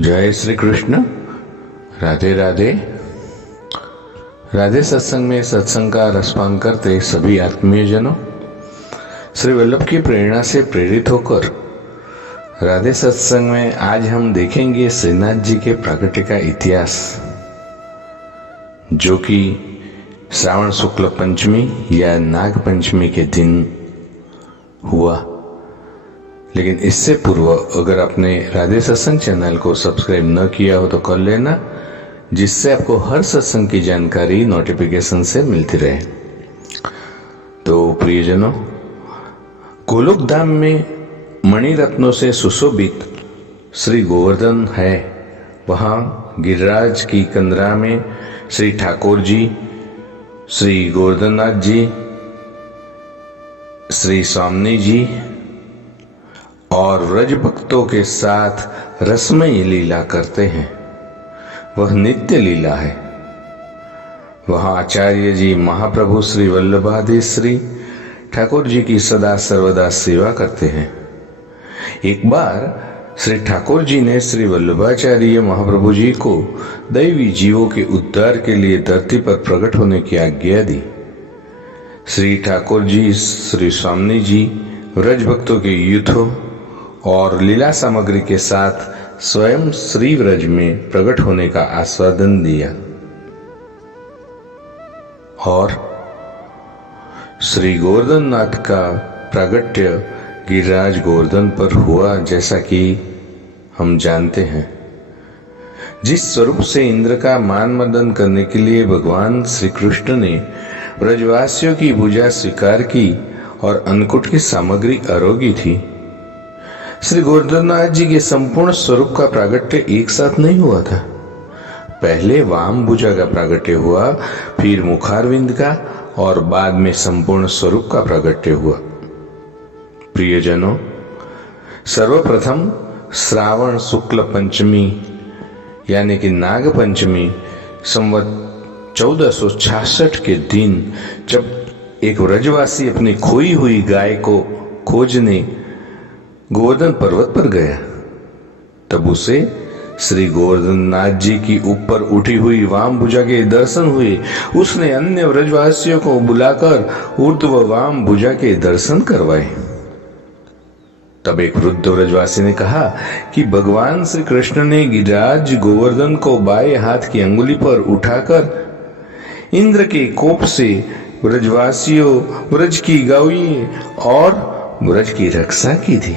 जय श्री कृष्ण। राधे राधे। राधे सत्संग में सत्संग का रसपान करते सभी आत्मीयजनों, श्री वल्लभ की प्रेरणा से प्रेरित होकर राधे सत्संग में आज हम देखेंगे श्रीनाथ जी के प्राकट्य का इतिहास, जो कि श्रावण शुक्ल पंचमी या नाग पंचमी के दिन हुआ। लेकिन इससे पूर्व अगर आपने राधे सत्संग चैनल को सब्सक्राइब न किया हो तो कर लेना, जिससे आपको हर सत्संग की जानकारी नोटिफिकेशन से मिलती रहे। तो प्रियजनों, गोलोक धाम में मणिरत्नों से सुशोभित श्री गोवर्धन है। वहां गिरिराज की कंदरा में श्री ठाकुर जी, श्री गोवर्धननाथ जी, श्री स्वामी जी और व्रज भक्तों के साथ रसमयी लीला करते हैं। वह नित्य लीला है। वहां आचार्य जी महाप्रभु श्री वल्लभाधि श्री ठाकुर जी की सदा सर्वदा सेवा करते हैं। एक बार श्री ठाकुर जी ने श्री वल्लभाचार्य महाप्रभु जी को दैवी जीवों के उद्धार के लिए धरती पर प्रकट होने की आज्ञा दी। श्री ठाकुर जी, श्री स्वामी जी व्रज भक्तों के युद्धों और लीला सामग्री के साथ स्वयं श्री व्रज में प्रकट होने का आस्वादन दिया और श्री गोवर्धननाथ का प्रागट्य गिरिराज गोवर्धन पर हुआ। जैसा कि हम जानते हैं, जिस स्वरूप से इंद्र का मान मर्दन करने के लिए भगवान श्री कृष्ण ने ब्रजवासियों की पूजा स्वीकार की और अन्नकूट की सामग्री आरोगी थी, श्री गोवर्धननाथ जी के संपूर्ण स्वरूप का प्रागट्य एक साथ नहीं हुआ था। पहले वाम भुजा का प्रागट्य हुआ, फिर मुखारविंद का और बाद में संपूर्ण स्वरूप का प्रागट्य हुआ। प्रियजनों, सर्वप्रथम श्रावण शुक्ल पंचमी यानी कि नाग पंचमी संवत 1466 के दिन, जब एक व्रजवासी अपनी खोई हुई गाय को खोजने गोवर्धन पर्वत पर गया, तब उसे श्री गोवर्धननाथ जी की ऊपर उठी हुई वाम भुजा के दर्शन हुए। उसने अन्य व्रजवासियों को बुलाकर ऊर्ध्व वाम भुजा के दर्शन करवाए। तब एक वृद्ध व्रजवासी ने कहा कि भगवान श्री कृष्ण ने गिरिराज गोवर्धन को बाएं हाथ की अंगुली पर उठाकर इंद्र के कोप से व्रजवासियों, व्रज की गौएं और व्रज की रक्षा की थी।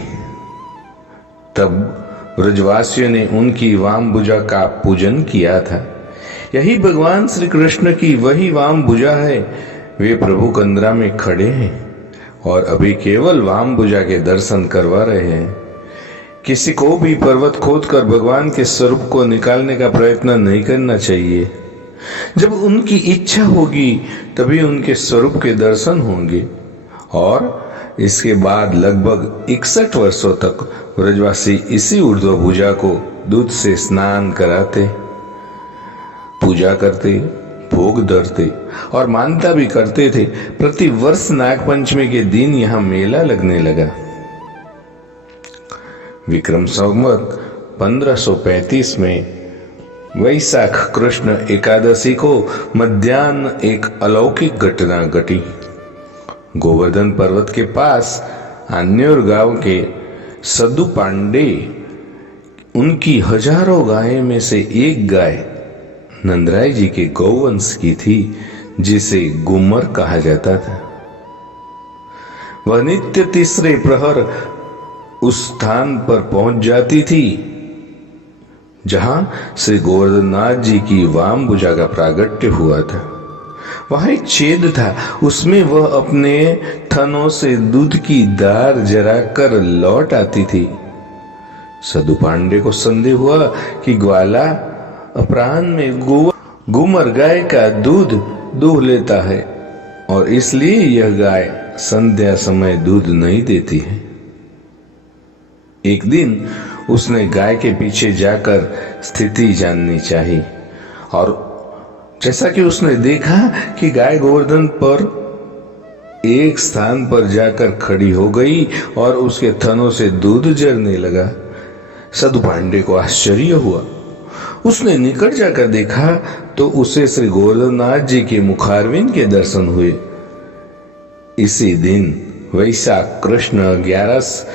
तब व्रजवासियों ने उनकी वाम भुजा का पूजन किया था। यही भगवान श्री कृष्ण की वही वाम भुजा है। वे प्रभु कंदरा में खड़े हैं और अभी केवल वाम भुजा के दर्शन करवा रहे हैं। किसी को भी पर्वत खोदकर भगवान के स्वरूप को निकालने का प्रयत्न नहीं करना चाहिए। जब उनकी इच्छा होगी तभी उनके स्वरूप के दर्शन होंगे। और इसके बाद लगभग 61 वर्षों तक व्रजवासी इसी ऊर्ध्व भुजा को दूध से स्नान कराते, पूजा करते, भोग धरते और मानता भी करते थे। प्रति वर्ष नाग पंचमी के दिन यहां मेला लगने लगा। विक्रम संवत 1535 में वैशाख कृष्ण एकादशी को मध्याह्न एक अलौकिक घटना घटी। गोवर्धन पर्वत के पास अन्योर गांव के सदु पांडे, उनकी हजारों गायें में से एक गाय नंदराय जी के गौवंश की थी, जिसे गुमर कहा जाता था। वह नित्य तीसरे प्रहर उस स्थान पर पहुंच जाती थी जहां श्री गोवर्धननाथ जी की वाम भुजा का प्रागट्य हुआ था। वहां एक छेद था, उसमें वह अपने थनों से दूध की धार जराकर लौट आती थी। सदु पांडे को संदेह हुआ कि ग्वाला अपराह्न में गुमर गाय का दूध दूह लेता है और इसलिए यह गाय संध्या समय दूध नहीं देती है। एक दिन उसने गाय के पीछे जाकर स्थिति जाननी चाहिए और जैसा कि उसने देखा कि गाय गोवर्धन पर एक स्थान पर जाकर खड़ी हो गई और उसके थनों से दूध झरने लगा। सदु पांडे को आश्चर्य हुआ। उसने निकट जाकर देखा तो उसे श्री गोवर्धननाथ जी के मुखारविंद के दर्शन हुए। इसी दिन वैशाख कृष्ण 11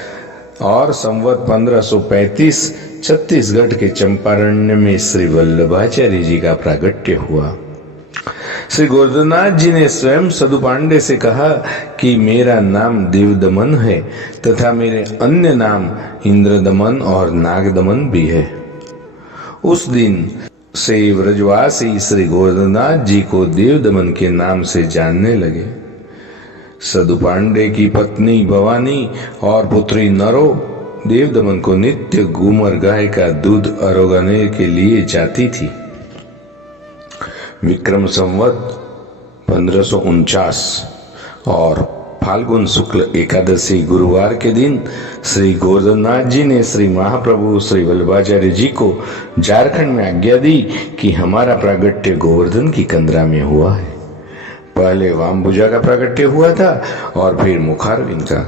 और संवत 1535 छत्तीसगढ़ के चंपारण्य में श्री वल्लभाचार्य जी का प्रागट्य हुआ। श्री गोवर्धननाथ जी ने स्वयं सदु पांडे से कहा कि मेरा नाम देवदमन है तथा मेरे अन्य नाम इंद्रदमन और नागदमन भी है। उस दिन से व्रजवासी श्री गोवर्धननाथ जी को देवदमन के नाम से जानने लगे। सदु पांडे की पत्नी भवानी और पुत्री नरो देवदमन को नित्य गुमर गाय का दूध अरोगाने के लिए जाती थी। विक्रम संवत 1549 और फाल्गुन शुक्ल एकादशी गुरुवार के दिन श्री गोवर्धननाथ जी ने श्री महाप्रभु श्री वल्लभाचार्य जी को झारखंड में आज्ञा दी कि हमारा प्रागट्य गोवर्धन की कंदरा में हुआ है। पहले वामभुजा का प्रागट्य हुआ था और फिर मुखारविंद का।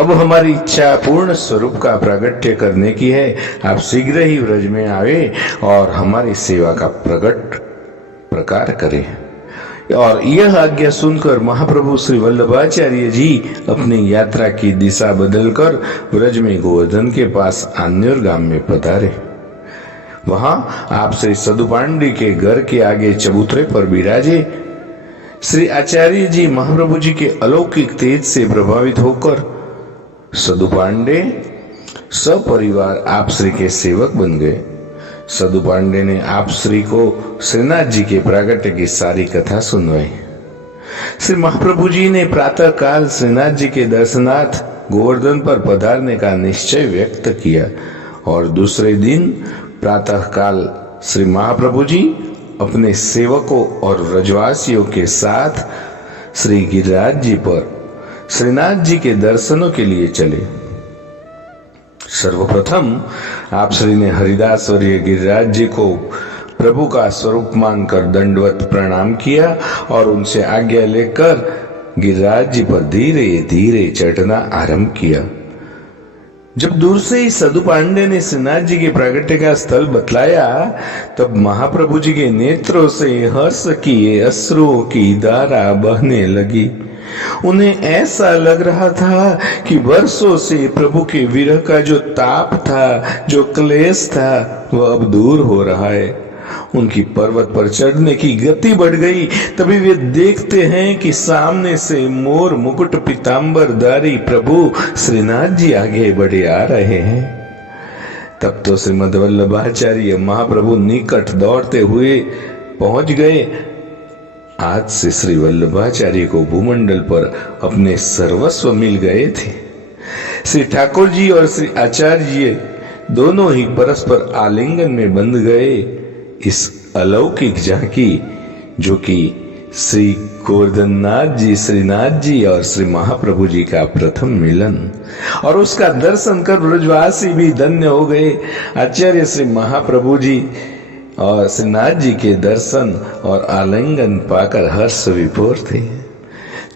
अब हमारी इच्छा पूर्ण स्वरूप का प्रागट्य करने की है। आप शीघ्र ही व्रज में आवे और हमारी सेवा का प्रकट प्रकार करें। और यह आज्ञा सुनकर महाप्रभु श्री वल्लभाचार्य जी अपनी यात्रा की दिशा बदलकर व्रज में गोवर्धन के पास आन्योर गांव में पधारे। वहां आप श्री सदु पांडे के घर के आगे चबूतरे पर विराजे। श्री आचार्य जी महाप्रभु जी के अलौकिक तेज से प्रभावित होकर सदु पांडे सपरिवार आप श्री के सेवक बन गए। सदु पांडे ने आप श्री को श्रीनाथ जी के प्रागट्य की सारी कथा सुनवाई। श्री महाप्रभु जी ने प्रातः काल श्रीनाथ जी के दर्शनार्थ गोवर्धन पर पधारने का निश्चय व्यक्त किया और दूसरे दिन प्रातः काल श्री महाप्रभु जी अपने सेवकों और व्रजवासियों के साथ श्री गिरिराज जी पर श्रीनाथ जी के दर्शनों के लिए चले। सर्वप्रथम आप श्री ने हरिदास वर्य गिरिराज जी को प्रभु का स्वरूप मानकर दंडवत प्रणाम किया और उनसे आज्ञा लेकर गिरिराज जी पर धीरे धीरे चढ़ना आरंभ किया। जब दूर से ही सदु पांडे ने श्रीनाथ जी के प्रागट्य का स्थल बतलाया तब महाप्रभु जी के नेत्रों से हर्ष की अश्रुओं की धारा बहने लगी। उन्हें ऐसा लग रहा था कि वर्षों से प्रभु के विरह का जो ताप था, जो क्लेश था, वह अब दूर हो रहा है। उनकी पर्वत पर चढ़ने की गति बढ़ गई। तभी वे देखते हैं कि सामने से मोर मुकुट पीतांबरधारी प्रभु श्रीनाथ जी आगे बढ़े आ रहे हैं। तब तो श्रीमद वल्लभाचार्य महाप्रभु निकट दौड़ते हुए पहुंच गए। आज से श्री वल्लभाचार्य को भूमंडल पर अपने सर्वस्व मिल गए थे। श्री ठाकुर जी और श्री आचार्य जी दोनों ही परस्पर आलिंगन में बंध गए। इस अलौकिक झांकी जो कि श्री गोवर्धननाथ जी, श्रीनाथ जी और श्री महाप्रभु जी का प्रथम मिलन और उसका दर्शन कर ब्रजवासी भी धन्य हो गए। आचार्य श्री महाप्रभु जी और श्रीनाथ जी के दर्शन और आलिंगन पाकर हर्ष विभोर थे।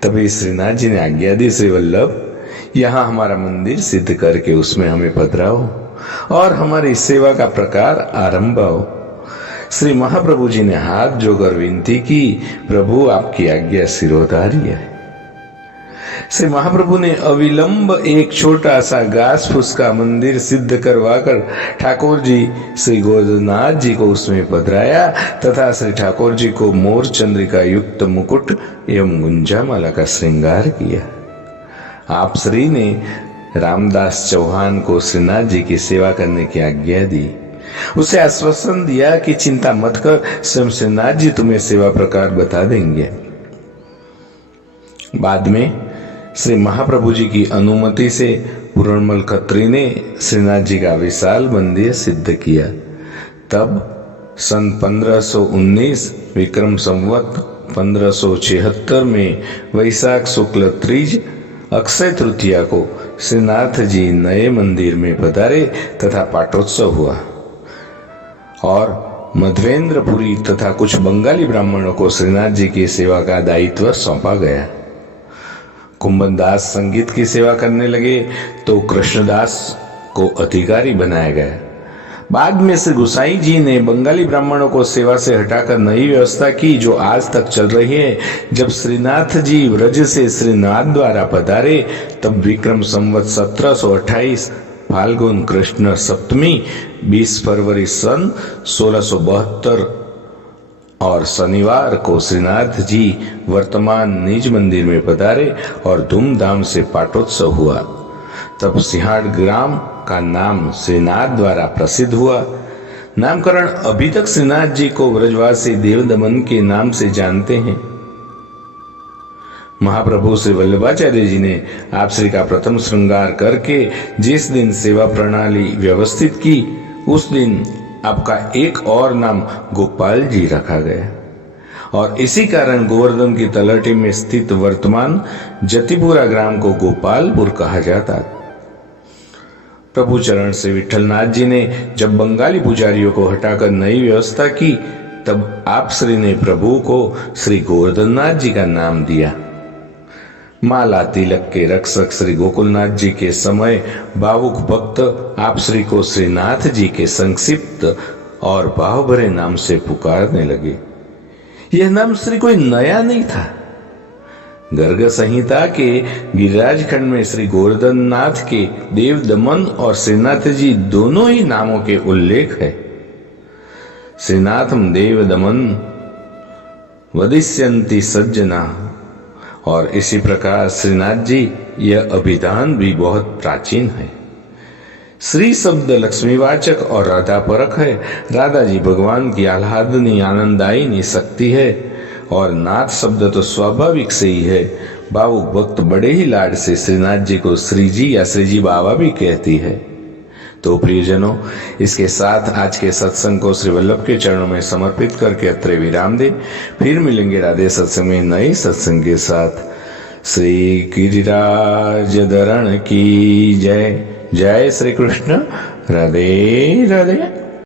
तभी श्रीनाथ जी ने आज्ञा दी, श्री वल्लभ यहाँ हमारा मंदिर सिद्ध करके उसमें हमें पधराओ और हमारी सेवा का प्रकार आरंभ हो। श्री महाप्रभु जी ने हाथ जोड़कर विनती की, प्रभु आपकी आज्ञा सिरोधार्य है। श्री महाप्रभु ने अविलंब एक छोटा सा घास फूस का मंदिर सिद्ध करवाकर ठाकुर जी श्री गोवर्धननाथ जी को उसमें पधराया तथा श्री ठाकुर जी को मोर चंद्रिका युक्त मुकुट एवं गुंजामाला का श्रृंगार किया। आप श्री ने रामदास चौहान को श्रीनाथ जी की सेवा करने की आज्ञा दी। उसे आश्वासन दिया कि चिंता मत कर, स्वयं श्रीनाथ जी तुम्हें सेवा प्रकार बता देंगे। बाद में श्री महाप्रभु जी की अनुमति से पूर्णमल खत्री ने श्रीनाथ जी का विशाल मंदिर सिद्ध किया। तब सन 1519 विक्रम संवत 1576 में वैशाख शुक्ल त्रीज अक्षय तृतीया को श्रीनाथ जी नए मंदिर में पधारे तथा पाठोत्सव हुआ और मध्वेंद्रपुरी तथा कुछ बंगाली ब्राह्मणों को श्रीनाथ जी की सेवा का दायित्व सौंपा गया। कुंभनदास संगीत की सेवा करने लगे तो कृष्णदास को अधिकारी बनाया गया। बाद में श्री गोसाई जी ने बंगाली ब्राह्मणों को सेवा से हटाकर नई व्यवस्था की जो आज तक चल रही है। जब श्रीनाथ जी व्रज से श्रीनाथ द्वारा पधारे तब विक्रम संवत 1728 फाल्गुन कृष्ण सप्तमी 20 फरवरी सन 1672 और शनिवार को श्रीनाथ जी वर्तमान निज मंदिर में पधारे और धूमधाम से पाटोत्सव हुआ। तब सिंहाड़ ग्राम का नाम श्रीनाथ द्वारा प्रसिद्ध हुआ। नामकरण अभी तक श्रीनाथ जी को व्रजवासी देवदमन के नाम से जानते हैं। महाप्रभु श्री वल्लभाचार्य जी ने आप श्री का प्रथम श्रृंगार करके जिस दिन सेवा प्रणाली व्यवस्थित की उस दिन आपका एक और नाम गोपाल जी रखा गया और इसी कारण गोवर्धन की तलहटी में स्थित वर्तमान जतिपुरा ग्राम को गोपालपुर कहा जाता। प्रभु चरण से विठलनाथ जी ने जब बंगाली पुजारियों को हटाकर नई व्यवस्था की तब आप श्री ने प्रभु को श्री गोवर्धननाथ जी का नाम दिया। माला तिलक के रक्षक श्री गोकुलनाथ जी के समय भावुक भक्त आप श्री को श्रीनाथ जी के संक्षिप्त और भाव भरे नाम से पुकारने लगे। यह नाम श्री कोई नया नहीं था। गर्ग संहिता के गिरिराज खंड में श्री गोवर्धननाथ के देवदमन और श्रीनाथ जी दोनों ही नामों के उल्लेख है। श्रीनाथम देवदमन वदिष्यन्ति सज्जना और इसी प्रकार श्रीनाथ जी यह अभिधान भी बहुत प्राचीन है। श्री शब्द लक्ष्मीवाचक और राधा परक है। राधा जी भगवान की आह्लादनी आनंदायिनी शक्ति है और नाथ शब्द तो स्वाभाविक से ही है। भावुक भक्त बड़े ही लाड से श्रीनाथ जी को श्री जी या श्री जी बाबा भी कहती है। तो प्रियजनों, इसके साथ आज के सत्संग को श्री वल्लभ के चरणों में समर्पित करके अत्रे विराम दे। फिर मिलेंगे राधे सत्संग में नए सत्संग के साथ। श्री गिरिराज धरण की जय। जय श्री कृष्ण। राधे राधे।